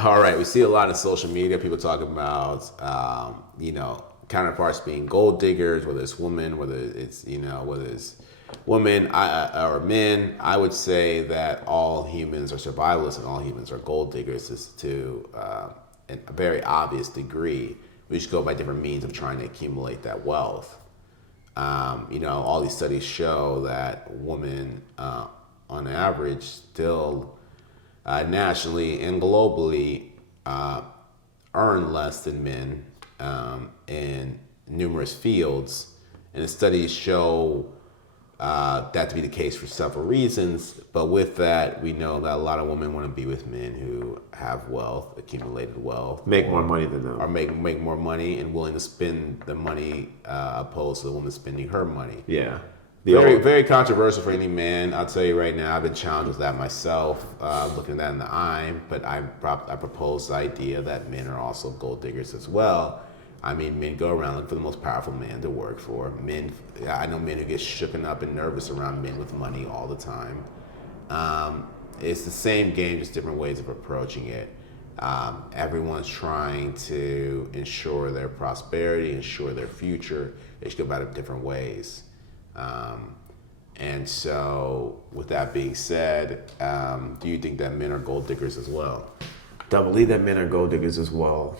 All right, we see a lot of social media. People talking about, counterparts being gold diggers, whether it's women, whether it's women or men. I would say that all humans are survivalists and all humans are gold diggers to a very obvious degree. We just go by different means of trying to accumulate that wealth. All these studies show that women, on average, still nationally and globally, earn less than men in numerous fields. And the studies show that to be the case for several reasons. But with that, we know that a lot of women want to be with men who have wealth, accumulated wealth, Make more money than them. or make more money and willing to spend the money opposed to the woman spending her money. Yeah. Very controversial for any man. I'll tell you right now, I've been challenged with that myself, looking that in the eye. But I propose the idea that men are also gold diggers as well. I mean, men go around looking for the most powerful man to work for. I know men who get shooken up and nervous around men with money all the time. It's the same game, just different ways of approaching it. Everyone's trying to ensure their prosperity, ensure their future. They should go about it different ways. And so, with that being said, do you think that men are gold diggers as well? Do I believe that men are gold diggers as well?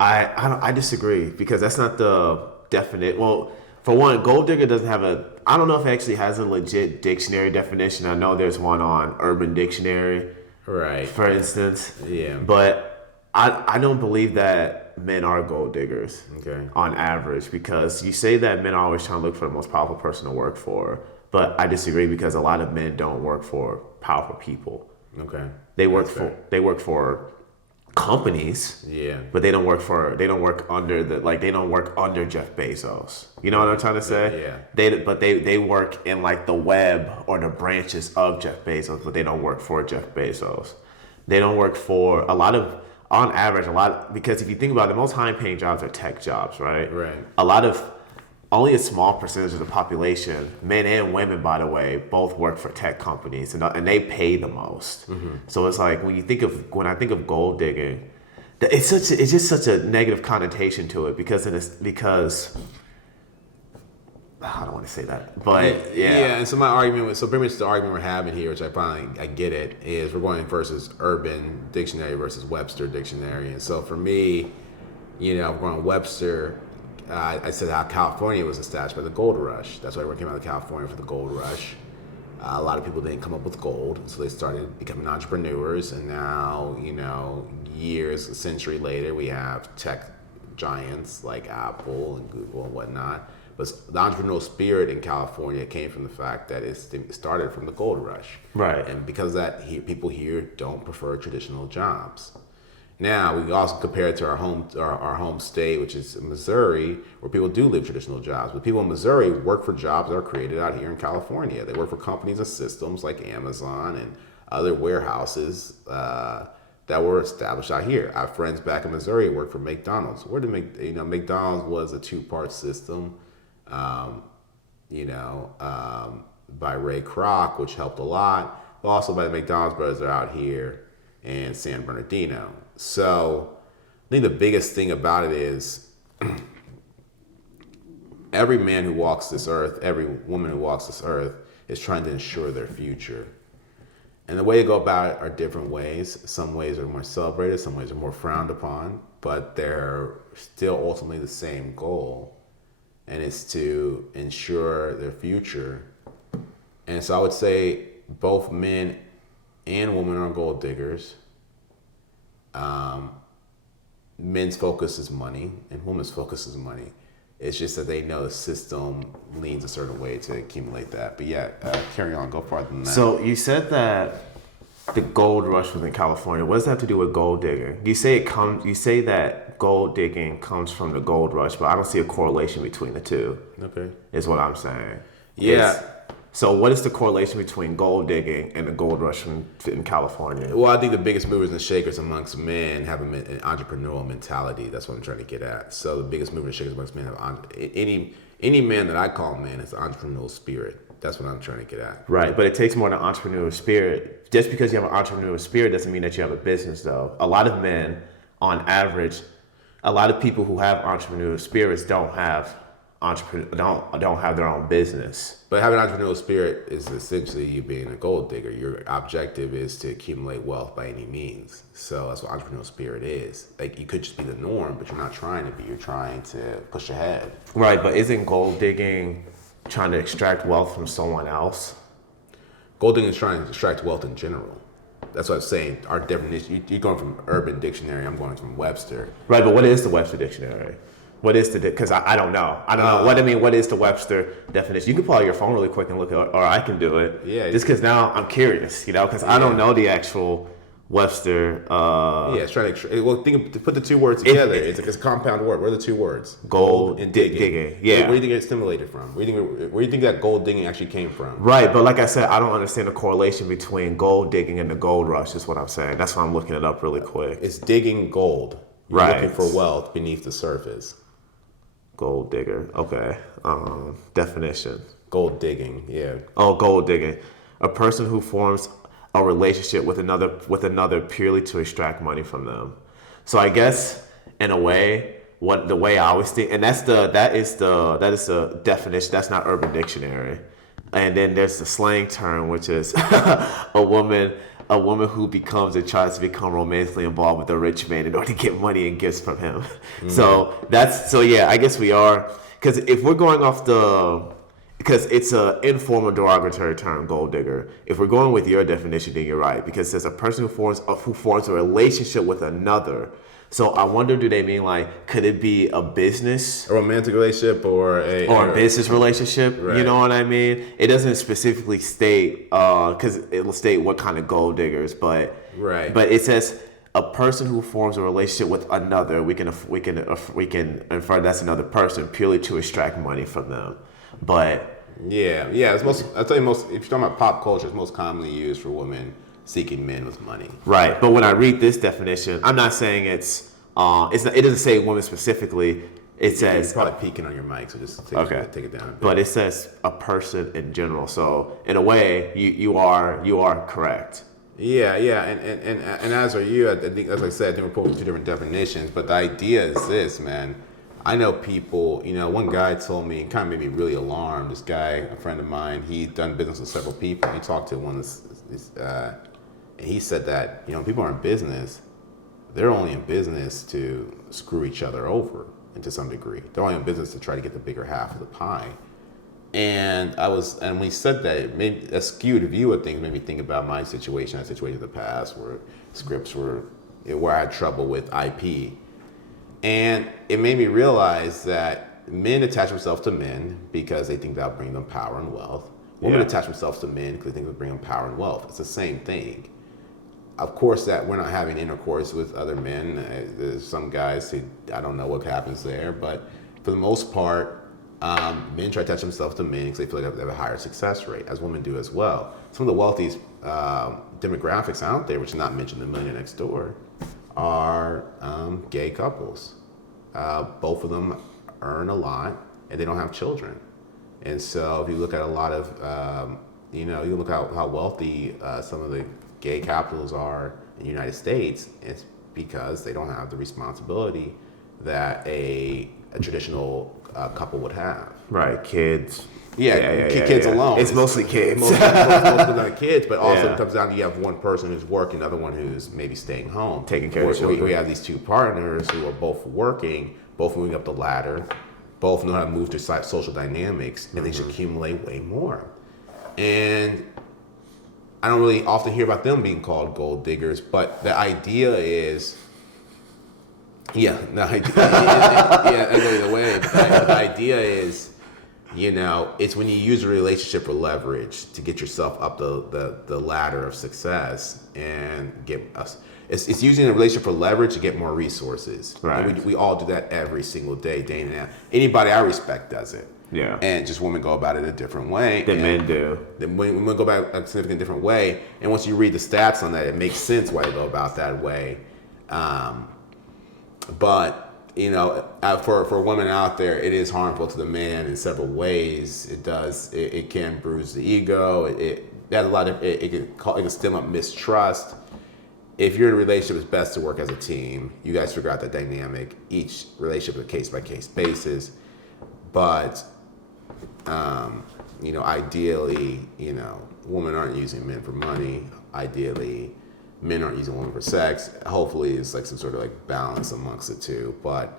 I disagree because that's not the definite. Well, for one, gold digger doesn't have I don't know if it actually has a legit dictionary definition. I know there's one on Urban Dictionary, Right. for instance. Yeah. But I don't believe that men are gold diggers. Okay. On average, because you say that men are always trying to look for the most powerful person to work for, but I disagree because a lot of men don't work for powerful people. Okay. They work That's for fair. companies. Yeah. But they don't work under Jeff Bezos. You know what I'm trying to say? Yeah. They work in like the web or the branches of Jeff Bezos, but they don't work for Jeff Bezos. They don't work for on average, because if you think about it, the most high paying jobs are tech jobs, right? Right. Only a small percentage of the population, men and women, by the way, both work for tech companies, and they pay the most. Mm-hmm. So it's like when I think of gold digging, it's just such a negative connotation to it because I don't want to say that, but yeah. And so pretty much the argument we're having here, which I get it, is we're going versus Urban Dictionary versus Webster Dictionary. And so for me, I'm going Webster. I said how California was established by the gold rush. That's why everyone came out of California for the gold rush. A lot of people didn't come up with gold, so they started becoming entrepreneurs. And now, a century later, we have tech giants like Apple and Google and whatnot. But the entrepreneurial spirit in California came from the fact that it started from the gold rush. Right. And because of that, people here don't prefer traditional jobs. Now, we can also compare it to our home state, which is Missouri, where people do live traditional jobs. But people in Missouri work for jobs that are created out here in California. They work for companies and systems like Amazon and other warehouses that were established out here. I have friends back in Missouri who work for McDonald's. McDonald's was a two-part system, by Ray Kroc, which helped a lot, but also by the McDonald's brothers that are out here in San Bernardino. So I think the biggest thing about it is every man who walks this earth, every woman who walks this earth is trying to ensure their future. And the way to go about it are different ways. Some ways are more celebrated, some ways are more frowned upon, but they're still ultimately the same goal, and it's to ensure their future. And so I would say both men and women are gold diggers. Men's focus is money and women's focus is money. It's just that they know the system leans a certain way to accumulate that. But yeah, carry on, go farther than that. So you said that the gold rush was in California. What does that have to do with gold digging? You say that gold digging comes from the gold rush, but I don't see a correlation between the two. Okay. Is what I'm saying. Yeah. So what is the correlation between gold digging and the gold rush in California? Well, I think the biggest movers and shakers amongst men have an entrepreneurial mentality. That's what I'm trying to get at. So the biggest movers and shakers amongst men have any man that I call man has an entrepreneurial spirit. That's what I'm trying to get at. Right, but it takes more than entrepreneurial spirit. Just because you have an entrepreneurial spirit doesn't mean that you have a business, though. A lot of men, on average, a lot of people who have entrepreneurial spirits don't have don't have their own business. But having an entrepreneurial spirit is essentially you being a gold digger. Your objective is to accumulate wealth by any means. So that's what entrepreneurial spirit is. Like, you could just be the norm, but you're not trying to be. You're trying to push ahead. Right, but isn't gold digging trying to extract wealth from someone else? Gold digging is trying to extract wealth in general. That's what I'm saying. Our definition, you're going from Urban Dictionary, I'm going from Webster. Right, but what is the Webster Dictionary? What is the, because I don't know. I don't know. What is the Webster definition? You can pull out your phone really quick and look at it, or I can do it. Yeah. Just because now I'm curious, because I don't know the actual Webster. Yeah, it's trying to, to put the two words together. It's a compound word. What are the two words? Gold and digging. Yeah. Where do you think it's stimulated from? Where do you think that gold digging actually came from? Right, but like I said, I don't understand the correlation between gold digging and the gold rush, is what I'm saying. That's why I'm looking it up really quick. It's digging gold. You're Right. looking for wealth beneath the surface. Gold digger. Okay. Definition. Gold digging, yeah. Oh, gold digging. A person who forms a relationship with another purely to extract money from them. So I guess in a way, the way I always think, and that is the definition. That's not Urban Dictionary. And then there's the slang term, which is a woman who becomes and tries to become romantically involved with a rich man in order to get money and gifts from him. Mm. So yeah, I guess we are, because if we're going off because it's an informal derogatory term, gold digger. If we're going with your definition, then you're right, because it says a person who forms a relationship with another. So I wonder, do they mean like, could it be a business? A romantic relationship or a business relationship? Right. You know what I mean? It doesn't specifically state, because it will state what kind of gold diggers, but right. But it says a person who forms a relationship with another. We can infer that's another person purely to extract money from them. But yeah, it's I'll tell you if you're talking about pop culture, it's most commonly used for women seeking men with money. Right, but when I read this definition, I'm not saying it doesn't say women specifically. It says you're probably peeking on your mic, so just take it down a bit. But it says a person in general. So in a way, you are correct. Yeah, and as are you. I think, as I said, I think we're pulling two different definitions. But the idea is this, man. I know people. One guy told me, and kind of made me really alarmed. This guy, a friend of mine, he'd done business with several people. He talked to one and he said that, when people are in business, they're only in business to screw each other over, and to some degree. They're only in business to try to get the bigger half of the pie. And when he said that, it made a skewed view of things, made me think about my situation, in the past where where I had trouble with IP. And it made me realize that men attach themselves to men because they think that'll bring them power and wealth. Women attach themselves to men because they think it'll bring them power and wealth. It's the same thing. Of course, that we're not having intercourse with other men. There's some guys who, I don't know what happens there, but for the most part, men try to attach themselves to men because they feel like they have a higher success rate, as women do as well. Some of the wealthiest demographics out there, which is not mentioned in The Millionaire Next Door, are gay couples. Both of them earn a lot, and they don't have children. And so if you look at a lot of, you look at how wealthy some of the gay capitals are in the United States, it's because they don't have the responsibility that a traditional couple would have. Right, kids. Kids alone. It's mostly kids. Most of them are kids, but also it comes down to you have one person who's working, the other one who's maybe staying home. Taking care of children. We have these two partners who are both working, both moving up the ladder, both know how to move through social dynamics, and they should accumulate way more. And I don't really often hear about them being called gold diggers, but the idea is, I go either way. But the idea is, it's when you use a relationship for leverage to get yourself up the ladder of success and get us. It's using a relationship for leverage to get more resources. Right. We all do that every single day in and out. Anybody I respect does it. Yeah. And just women go about it a different way. Than men do. Then women go about it a significant different way. And once you read the stats on that, it makes sense why they go about that way. But for women out there, it is harmful to the man in several ways. It does. It can bruise the ego. It has a lot of. It can stem up mistrust. If you're in a relationship, it's best to work as a team. You guys figure out the dynamic. Each relationship is a case by case basis. But, ideally, women aren't using men for money. Ideally, men aren't using women for sex. Hopefully, it's like some sort of like balance amongst the two. But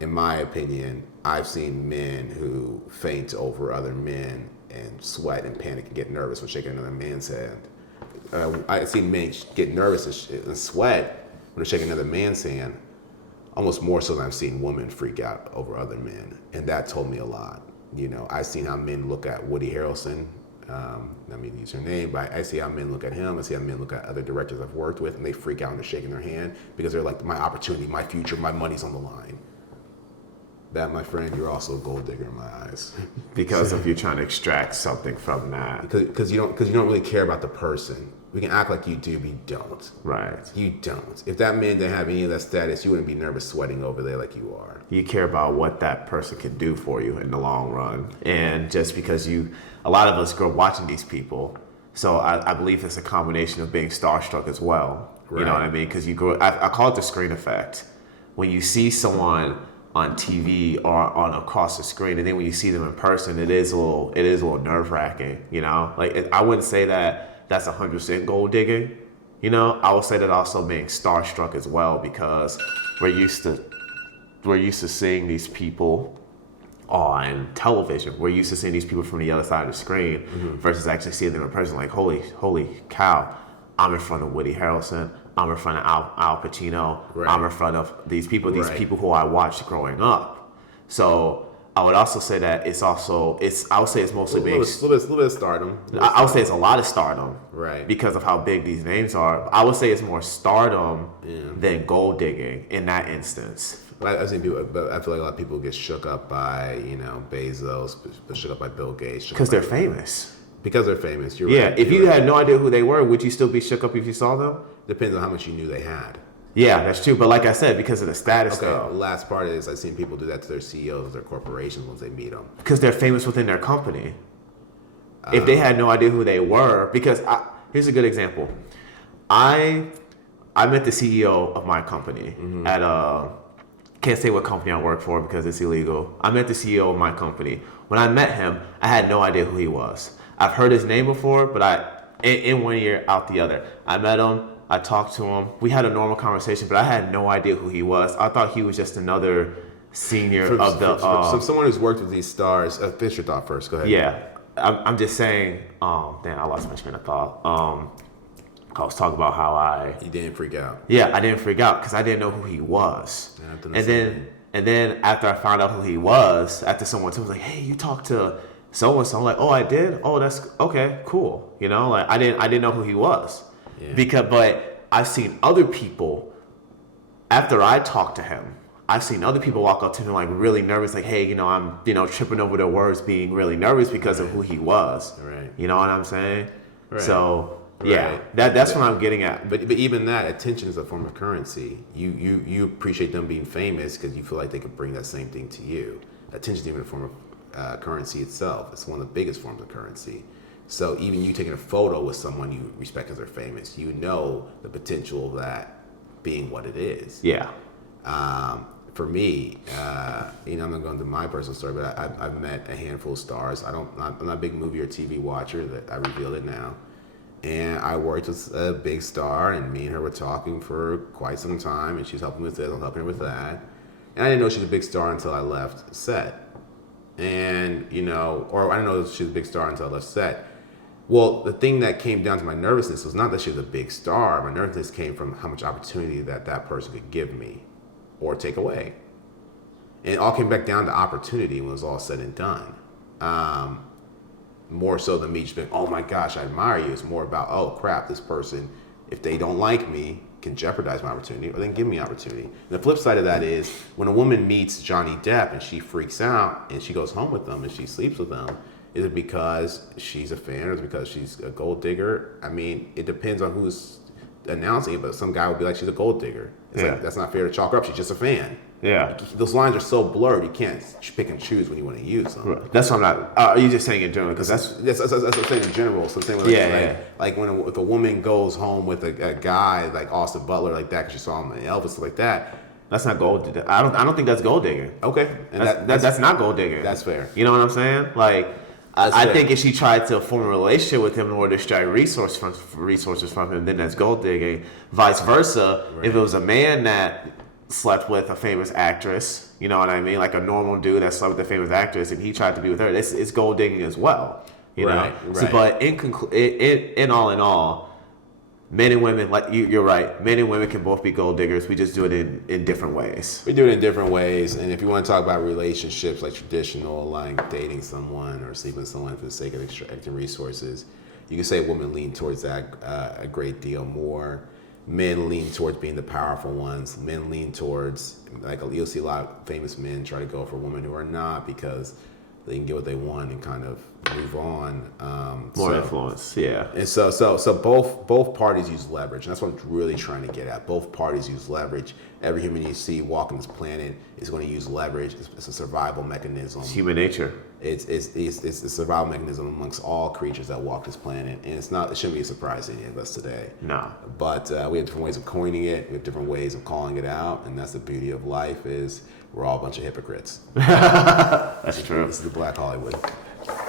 in my opinion, I've seen men who faint over other men and sweat and panic and get nervous when shaking another man's hand. I've seen men get nervous and sweat when they're shaking another man's hand, almost more so than I've seen women freak out over other men. And that told me a lot. I've seen how men look at Woody Harrelson. I mean, use her name, but I see how men look at him. I see how men look at other directors I've worked with, and they freak out and they're shaking their hand because they're like, my opportunity, my future, my money's on the line. That, my friend, you're also a gold digger in my eyes. Because of you trying to extract something from that. Because you don't really care about the person. We can act like you do, but you don't. Right. You don't. If that man didn't have any of that status, you wouldn't be nervous sweating over there like you are. You care about what that person can do for you in the long run. And just because a lot of us grow up watching these people, so I believe it's a combination of being starstruck as well. Right. You know what I mean? Because I call it the screen effect. When you see someone on TV or on across the screen, and then when you see them in person, it is a little nerve wracking. Like I wouldn't say that that's 100% gold digging. I would say that also being starstruck as well, because we're used to seeing these people on television. We're used to seeing these people from the other side of the screen versus actually seeing them in person. Like holy cow, I'm in front of Woody Harrelson. I'm in front of Al Pacino. Right. I'm in front of these people people who I watched growing up. So I would also say that I would say it's mostly being... A little bit of stardom. I would say it's a lot of stardom. Right. Because of how big these names are. I would say it's more stardom than gold digging in that instance. I've seen people, but I feel like a lot of people get shook up by, Bezos, shook up by Bill Gates. Because they're famous. Because they're famous, you're right. Yeah, if you had no idea who they were, would you still be shook up if you saw them? Depends on how much you knew they had. Yeah, that's true. But like I said, because of the status, though. The last part is I've seen people do that to their CEOs of their corporations once they meet them. Because they're famous within their company. If they had no idea who they were, here's a good example. I met the CEO of my company at can't say what company I work for because it's illegal. I met the CEO of my company. When I met him, I had no idea who he was. I've heard his name before, but in one ear, out the other. I met him. I talked to him. We had a normal conversation, but I had no idea who he was. I thought he was just another senior of the... So someone who's worked with these stars... finish your thought first. Go ahead. Yeah. I'm just saying... damn, I lost my train of thought. I was talking about how You didn't freak out. Yeah, I didn't freak out because I didn't know who he was. And then after I found out who he was, after someone was like, hey, you talked to so-and-so. I'm like, oh, I did? Oh, that's... Okay, cool. Like I didn't know who he was. Yeah. But I've seen other people, after I talked to him, I've seen other people walk up to him like really nervous, like, hey, I'm, tripping over their words, being really nervous because of who he was. Right. You know what I'm saying? Right. So, yeah, that's what I'm getting at. But even that, attention is a form of currency. You appreciate them being famous because you feel like they could bring that same thing to you. Attention is even a form of currency itself. It's one of the biggest forms of currency. So even you taking a photo with someone you respect because they're famous, you know the potential of that being what it is. Yeah. For me, I'm not going to do my personal story, but I've met a handful of stars. I'm not a big movie or TV watcher. That I revealed it now. And I worked with a big star, and me and her were talking for quite some time, and she's helping with this, I'm helping her with that. And I didn't know she was a big star until I left set. And, or I didn't know she was a big star until I left set. Well, the thing that came down to my nervousness was not that she was a big star. My nervousness came from how much opportunity that person could give me or take away. And it all came back down to opportunity when it was all said and done. More so than me just being, oh my gosh, I admire you. It's more about, oh crap, this person, if they don't like me, can jeopardize my opportunity or they can give me opportunity. And the flip side of that is when a woman meets Johnny Depp and she freaks out and she goes home with them and she sleeps with them, is it because she's a fan or is it because she's a gold digger? I mean, it depends on who's announcing it, but some guy would be like, she's a gold digger. It's like, that's not fair to chalk her up. She's just a fan. Yeah. Those lines are so blurred, you can't pick and choose when you want to use them. Right. That's what I'm not. Are you just saying in general? Because That's what I'm saying in general. So I'm saying like when if a woman goes home with a guy like Austin Butler like that because she saw him in Elvis like that. That's not gold. I don't think that's gold digging. Okay, and that's not gold digging. That's fair. You know what I'm saying? Like, I think if she tried to form a relationship with him in order to extract resources from him, then that's gold digging. Vice versa, right. If it was a man that slept with a famous actress, you know what I mean? Like a normal dude that slept with a famous actress, and he tried to be with her, it's gold digging as well. You know? Right. So, but in all, men and women, like you're right. Men and women can both be gold diggers. We just do it in different ways. We do it in different ways. And if you want to talk about relationships, like traditional, like dating someone or sleeping with someone for the sake of extracting resources, you can say women lean towards that a great deal more. Men lean towards being the powerful ones. Men lean towards, like you'll see a lot of famous men try to go for women who are not because they can get what they want and kind of move on. More influence, yeah. And so both parties use leverage. And that's what I'm really trying to get at. Both parties use leverage. Every human you see walking this planet is going to use leverage. It's a survival mechanism. It's human nature. It's a survival mechanism amongst all creatures that walk this planet. And it shouldn't be a surprise to any of us today. No. But we have different ways of coining it. We have different ways of calling it out. And that's the beauty of life is we're all a bunch of hypocrites. That's true. This is the Black Hollywood.